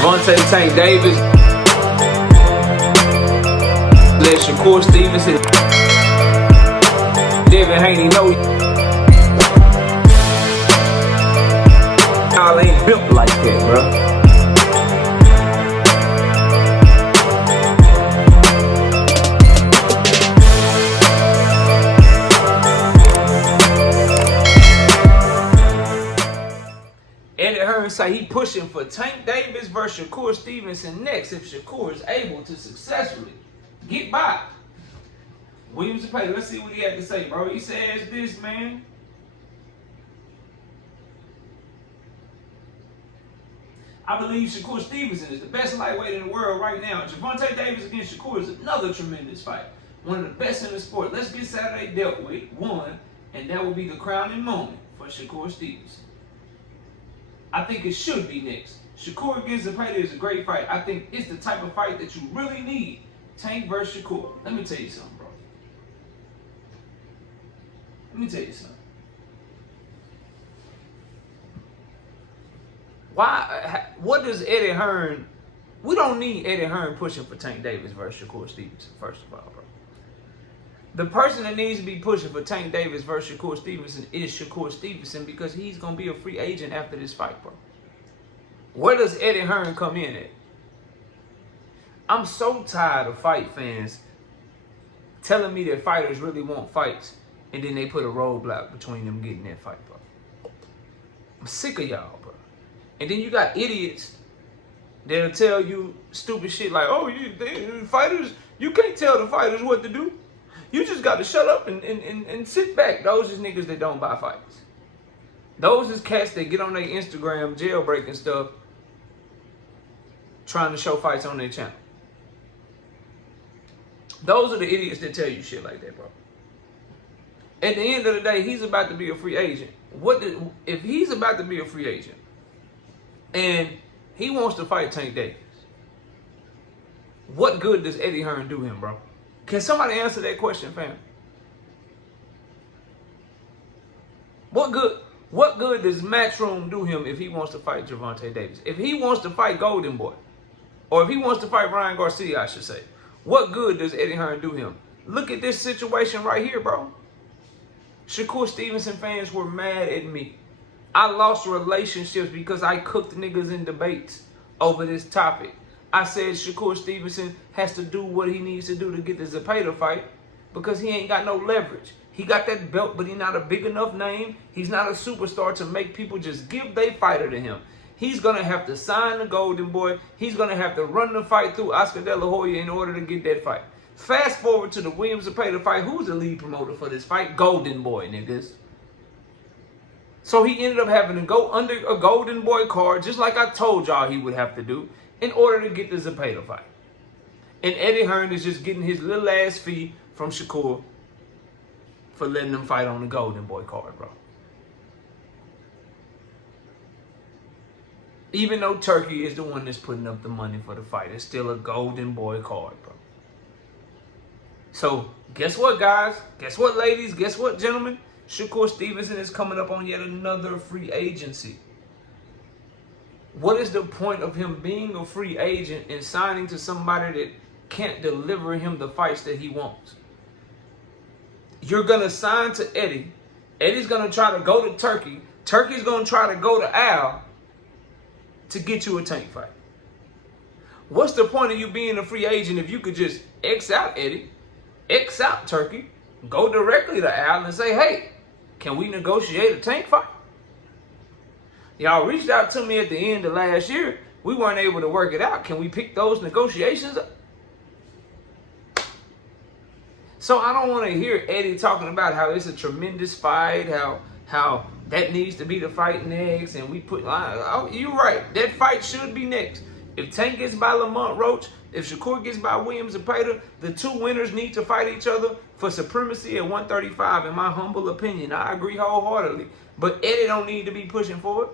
Gervonta Tank Davis. Let Shakur Stevenson. Devin Haney know y'all ain't built like that, bro. Eddie Hearn say he pushing for Tank Davis versus Shakur Stevenson next if Shakur is able to successfully get by Williams and Payton. Let's see what he had to say, bro. He says this, man. I believe Shakur Stevenson is the best lightweight in the world right now. Gervonta Davis against Shakur is another tremendous fight. One of the best in the sport. Let's get Saturday dealt with, one, and that will be the crowning moment for Shakur Stevenson. I think it should be next. Shakur against Zapata is a great fight. I think it's the type of fight that you really need. Tank versus Shakur. Let me tell you something, bro. Let me tell you something. What does Eddie Hearn... We don't need Eddie Hearn pushing for Tank Davis versus Shakur Stevenson, first of all, bro. The person that needs to be pushing for Tank Davis versus Shakur Stevenson is Shakur Stevenson because he's going to be a free agent after this fight, bro. Where does Eddie Hearn come in at? I'm so tired of fight fans telling me that fighters really want fights and then they put a roadblock between them getting that fight, bro. I'm sick of y'all, bro. And then you got idiots that'll tell you stupid shit like, oh, fighters, you can't tell the fighters what to do. You just got to shut up and sit back. Those is niggas that don't buy fights. Those is cats that get on their Instagram jailbreaking stuff trying to show fights on their channel. Those are the idiots that tell you shit like that, bro. At the end of the day, he's about to be a free agent. If he's about to be a free agent and he wants to fight Tank Davis, what good does Eddie Hearn do him, bro? Can somebody answer that question, fam? What good does Matchroom do him if he wants to fight Gervonta Davis? If he wants to fight Golden Boy, or if he wants to fight Ryan Garcia, I should say, what good does Eddie Hearn do him? Look at this situation right here, bro. Shakur Stevenson fans were mad at me. I lost relationships because I cooked niggas in debates over this topic. I said Shakur Stevenson has to do what he needs to do to get the Zapata fight because he ain't got no leverage. He got that belt, but he's not a big enough name. He's not a superstar to make people just give their fighter to him. He's going to have to sign the Golden Boy. He's going to have to run the fight through Oscar De La Hoya in order to get that fight. Fast forward to the Williams Zapata fight. Who's the lead promoter for this fight? Golden Boy, niggas. So he ended up having to go under a Golden Boy card, just like I told y'all he would have to do, in order to get the Zapata fight. And Eddie Hearn is just getting his little ass fee from Shakur for letting them fight on the Golden Boy card, bro. Even though Turkey is the one that's putting up the money for the fight, it's still a Golden Boy card, bro. So, guess what, guys? Guess what, ladies? Guess what, gentlemen? Shakur Stevenson is coming up on yet another free agency. What is the point of him being a free agent and signing to somebody that can't deliver him the fights that he wants? You're going to sign to Eddie. Eddie's going to try to go to Turkey. Turkey's going to try to go to Al to get you a Tank fight. What's the point of you being a free agent if you could just X out Eddie, X out Turkey, go directly to Al and say, hey, can we negotiate a Tank fight? Y'all reached out to me at the end of last year. We weren't able to work it out. Can we pick those negotiations up? So I don't want to hear Eddie talking about how it's a tremendous fight, how that needs to be the fight next, and we put... you're right. That fight should be next. If Tank gets by Lamont Roach, if Shakur gets by Williams Zapata, the two winners need to fight each other for supremacy at 135, in my humble opinion. I agree wholeheartedly. But Eddie don't need to be pushing for it.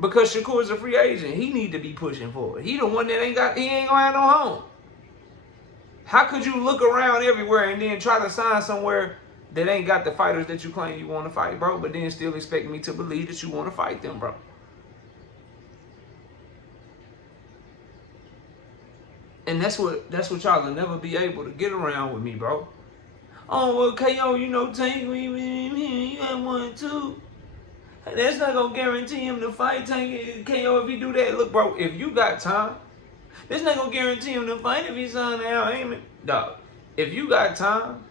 Because Shakur is a free agent. He need to be pushing for it. He the one that he ain't gonna have no home. How could you look around everywhere and then try to sign somewhere that ain't got the fighters that you claim you want to fight, bro, but then still expect me to believe that you want to fight them, bro? And that's what y'all will never be able to get around with me, bro. Oh, well, KO, you know, Tank, you had 1, 2. That's not gonna guarantee him to fight Tank KO if he do that. Look, bro, if you got time, that's not gonna guarantee him to fight if he's on Al Heyman. Dog, if you got time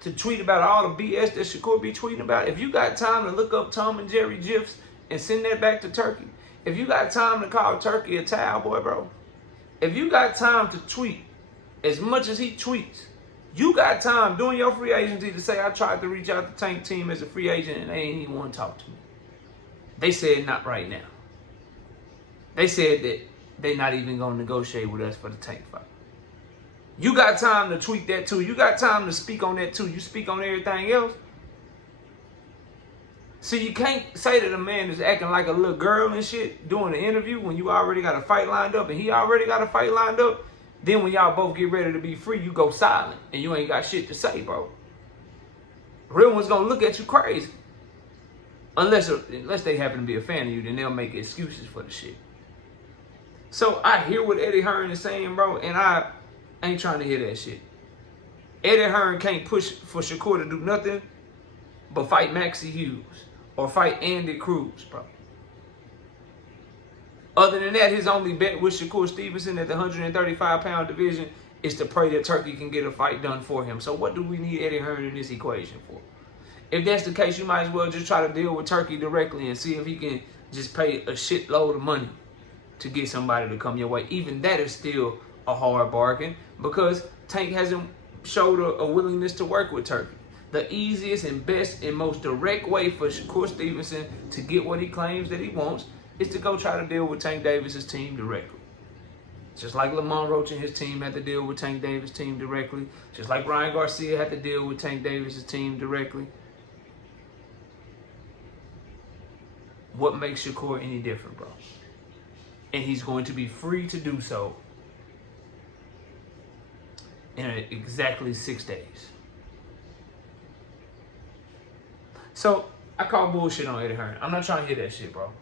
to tweet about all the BS that Shakur be tweeting about, if you got time to look up Tom and Jerry GIFs and send that back to Turkey, if you got time to call Turkey a towel boy, bro, if you got time to tweet as much as he tweets, you got time during your free agency to say, I tried to reach out to Tank team as a free agent and they ain't even want to talk to me. They said not right now. They said that they not even going to negotiate with us for the Tank fight. You got time to tweet that too. You got time to speak on that too. You speak on everything else. See, you can't say that a man is acting like a little girl and shit doing an interview when you already got a fight lined up and he already got a fight lined up. Then when y'all both get ready to be free, you go silent and you ain't got shit to say, bro. Real ones gonna look at you crazy. Unless they happen to be a fan of you, then they'll make excuses for the shit. So I hear what Eddie Hearn is saying, bro, and I ain't trying to hear that shit. Eddie Hearn can't push for Shakur to do nothing but fight Maxie Hughes or fight Andy Cruz, bro. Other than that, his only bet with Shakur Stevenson at the 135-pound division is to pray that Turkey can get a fight done for him. So what do we need Eddie Hearn in this equation for? If that's the case, you might as well just try to deal with Turkey directly and see if he can just pay a shitload of money to get somebody to come your way. Even that is still a hard bargain because Tank hasn't showed a willingness to work with Turkey. The easiest and best and most direct way for Shakur Stevenson to get what he claims that he wants is to go try to deal with Tank Davis's team directly. Just like Lamont Roach and his team had to deal with Tank Davis' team directly. Just like Ryan Garcia had to deal with Tank Davis's team directly. What makes Shakur any different, bro? And he's going to be free to do so in exactly 6 days. So, I call bullshit on Eddie Hearn. I'm not trying to hear that shit, bro.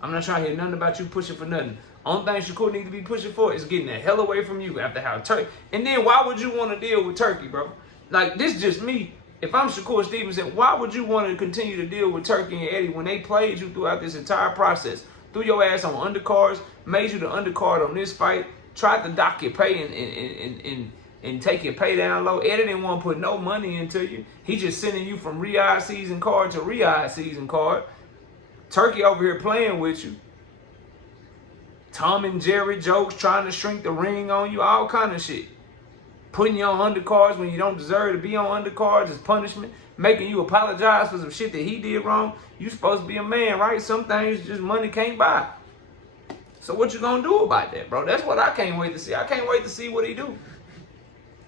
I'm not trying to hear nothing about you pushing for nothing. Only thing Shakur need to be pushing for is getting the hell away from you after how Turkey. And then why would you want to deal with Turkey, bro? Like, this is just me. If I'm Shakur Stevenson, why would you want to continue to deal with Turkey and Eddie when they played you throughout this entire process? Threw your ass on undercards, made you the undercard on this fight, tried to dock your pay and take your pay down low. Eddie didn't want to put no money into you. He just sending you from Riyadh season card to Riyadh season card. Turkey over here playing with you. Tom and Jerry jokes, trying to shrink the ring on you, all kind of shit. Putting you on undercards when you don't deserve to be on undercards as punishment. Making you apologize for some shit that he did wrong. You supposed to be a man, right? Some things just money can't buy. So what you gonna do about that, bro? That's what I can't wait to see. I can't wait to see what he do.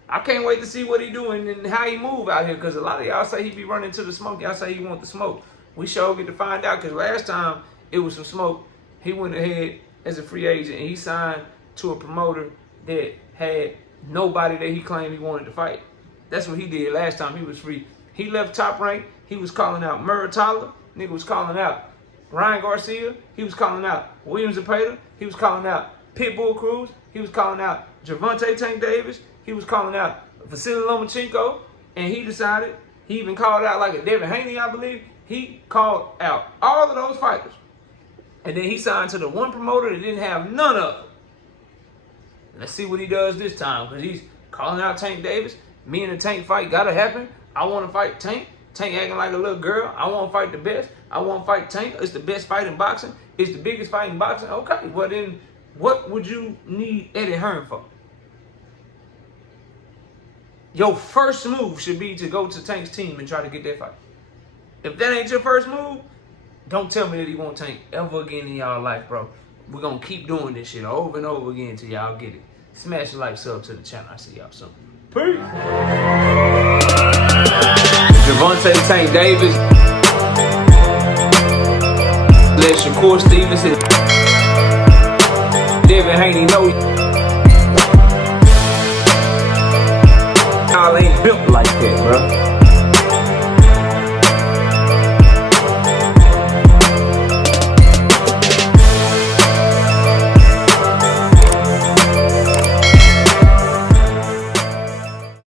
I can't wait to see what he do and how he move out here. Because a lot of y'all say he be running to the smoke. Y'all say he want the smoke. We sure get to find out. Because last time it was some smoke. He went ahead as a free agent and he signed to a promoter that had nobody that he claimed he wanted to fight. That's what he did last time he was free. He left Top Rank. He was calling out Muratalla. Nigga was calling out Ryan Garcia. He was calling out William Zepeda. He was calling out Pitbull Cruz. He was calling out Gervonta Tank Davis. He was calling out Vasily Lomachenko. And he decided, he even called out like a Devin Haney, I believe. He called out all of those fighters. And then he signed to the one promoter that didn't have none of them. Let's see what he does this time, because he's calling out Tank Davis. Me and the Tank fight gotta happen. I want to fight Tank. Tank acting like a little girl. I want to fight the best. I want to fight Tank. It's the best fight in boxing. It's the biggest fight in boxing. Okay, well then, what would you need Eddie Hearn for? Your first move should be to go to Tank's team and try to get that fight. If that ain't your first move, don't tell me that he won't Tank ever again in y'all life, bro. We're going to keep doing this shit over and over again until y'all get it. Smash the like, sub to the channel. I see y'all soon. Peace. Gervonta Tank Davis. Let Shakur Stevenson. Devin Haney know y'all ain't built like that, bro.